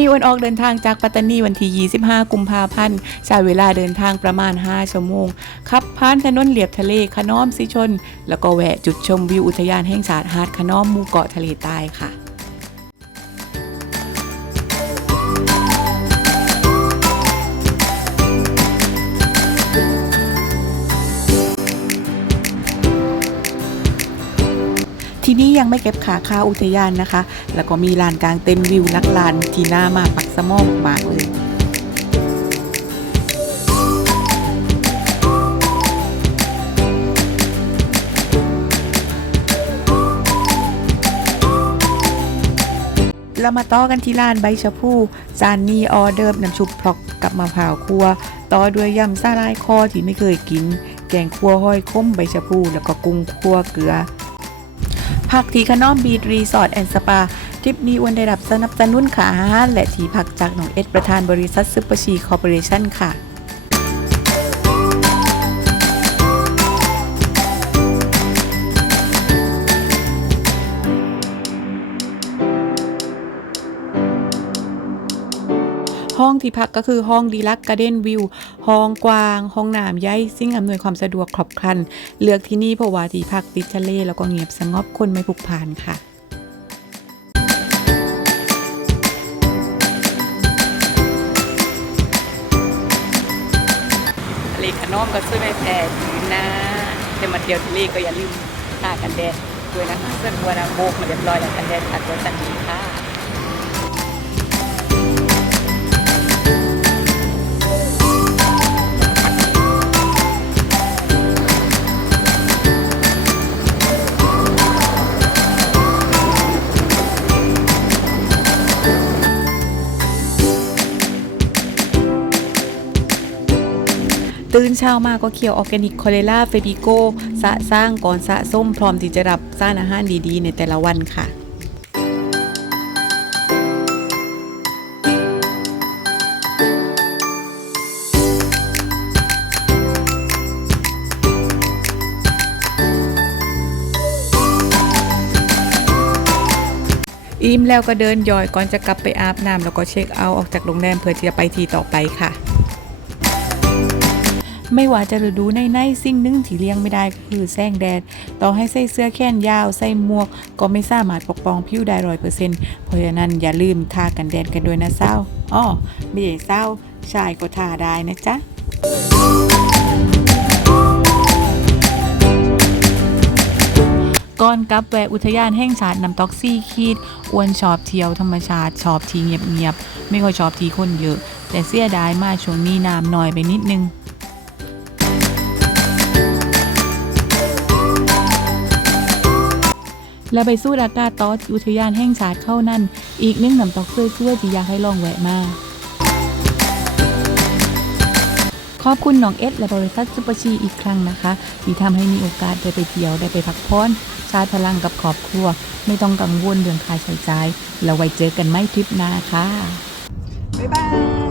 นี้อ้วนออกเดินทางจากปัตตานีวันที่ 25 กุมภาพันธ์ใช้เวลาเดินทางประมาณ 5 ชั่วโมง ขับผ่านถนนเหลียบทะเลขน้อมสิชน แล้วก็แวะจุดชมวิวอุทยานแห่งชาติหาดขน้อมหมู่เกาะทะเลใต้ค่ะ ที่นี่ยังไม่เก็บขาค่าอุทยานนะคะ แล้วก็มีลานกลางเต็นท์วิวลักลานที่น่ามาปักสมองมากเลยเรามาต่อกันที่ร้านใบชะพูจานนี้ออเดิร์น้ำชุบพลอกกับมะพร้าวคั่วต่อด้วยยำซาลายคอที่ไม่เคยกิน แกงคั่วห้อยค้มใบชะพูแล้วก็กุ้งคั่วเกลือ พักที่ขนอมบีดรีสอร์ทแอนด์สปาทริปนี้อ้วนได้รับสนับสนุนขาและที่พักจากน้องเอ็ดประธานบริษัทซุปเปอร์ชีคอร์ปอเรชั่นค่ะ ห้องที่พักก็คือห้องดีลักการ์เดนวิวห้องกว้าง ห้องน้ำใหญ่สิ่งอำนวยความสะดวกครบครัน เลือกที่นี่เพราะว่าที่พักติดทะเลแล้วก็เงียบสงบคนไม่พลุกพล่านค่ะเลขนอมก็ช่วยไม่แพ้ถือนะจะมาเที่ยวทะเลก็อย่าลืมทากันแดดด้วยนะคะเสื้อบัวนาโบกมาเรียบร้อยแล้วกันแดดขัดตัวสันดีค่ะ ตื่นเช้ามาก็เคี่ยวออร์แกนิกคอเลล่าเฟบิโกสะสร้างก่อนสะส้มพร้อมที่จะรับสร้างอาหารดีๆ ในแต่ละวันค่ะอิ่มแล้วก็เดินย่อยก่อนจะกลับไปอาบน้ำแล้วก็เช็คเอาท์ออกจากโรงแรมเพื่อที่จะไปที่ต่อไปค่ะ ไม่ว่าจะฤดูในในๆสิ่งหนึ่งที่เลี่ยงไม่ได้คือแสงแดด ต่อให้ใส่เสื้อแขนยาว ใส่หมวก ก็ไม่สามารถปกป้องผิวได้ร้อยเปอร์เซ็นต์เพราะฉะนั้นอย่าลืมทากันแดดกันด้วยนะเศร้าอ้อไม่ใช่เศร้าชายก็ทาได้นะจ๊ะก่อนกลับแวะอุทยานแห่งชาติน้ำตกซี่ขีดอ้วนชอบเที่ยวธรรมชาติชอบทีเงียบๆไม่ค่อยชอบทีคนเยอะ แต่เสียดายมากช่วงนี้น้ำน้อยไปนิดนึง แล้วไปสู้ดากาต่อที่อุทยานแห่งชาติเข้านั่น อีกนึงน้ำตกเสื้อๆที่อยากให้ลองแวะมาขอบคุณน้องเอสและบริษัทซุปเปอร์ชีอีกครั้งนะคะ ที่ทำให้มีโอกาสได้ไปเที่ยวได้ไปพักผ่อนชาร์จพลังกับครอบครัว ไม่ต้องกังวลเรื่องค่าใช้จ่ายแล้วไว้เจอกันไม่ทริปหน้าค่ะ บ๊ายบาย